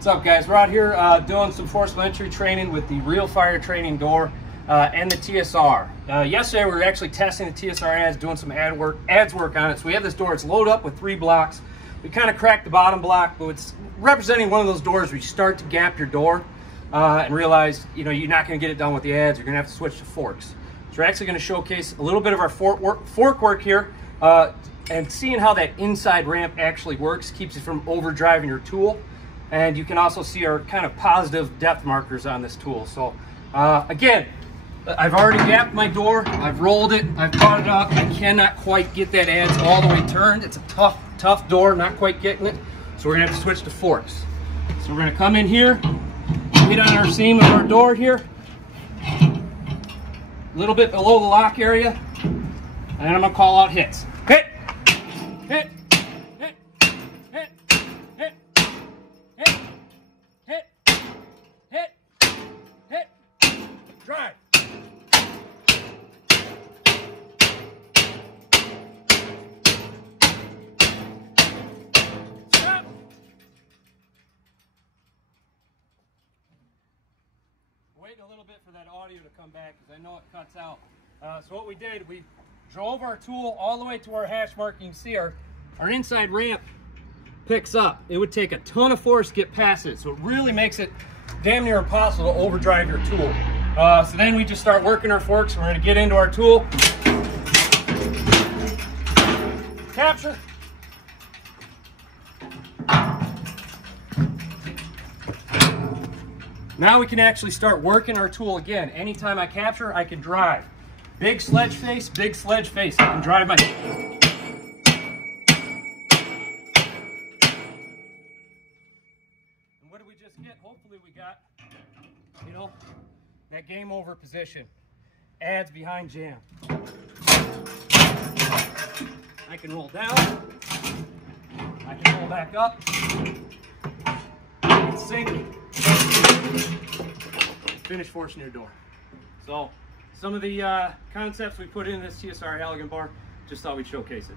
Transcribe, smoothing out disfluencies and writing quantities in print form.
What's up, guys? We're out here doing some forcible entry training with the Real Fire training door and the TSR. Yesterday we were actually testing the TSR ads, doing some ads work on it. So we have this door, it's loaded up with 3 blocks. We kind of cracked the bottom block, but it's representing one of those doors where you start to gap your door and realize, you know, you're not going to get it done with the ads. You're going to have to switch to forks. So we're actually going to showcase a little bit of our fork work here and seeing how that inside ramp actually works, keeps you from overdriving your tool. And you can also see our kind of positive depth markers on this tool. So again, I've already gapped my door, I've rolled it, I've brought it up. I cannot quite get that adze all the way turned. It's a tough door, not quite getting it. So we're gonna have to switch to forks. So we're gonna come in here, hit on our seam of our door here, a little bit below the lock area, and then I'm gonna call out hits. Hit, hit, hit, hit, hit, hit, hit, hit, hit, drive. Stop. Waiting a little bit for that audio to come back because I know it cuts out. So what we did, we drove our tool all the way to our hash mark. You can see our inside ramp picks up. It would take a ton of force to get past it, so it really makes it damn near impossible to overdrive your tool. So then we just start working our forks. We're going to get into our tool, capture, now we can actually start working our tool again. Anytime I capture, I can drive. Big sledge face, I can drive my... And what did we just get? Hopefully we got, you know, that game over position. Adze behind jam. I can roll down. I can roll back up. It's sinking. Finish forcing your door. So some of the concepts we put in this TSR Halligan bar, just thought we'd showcase it.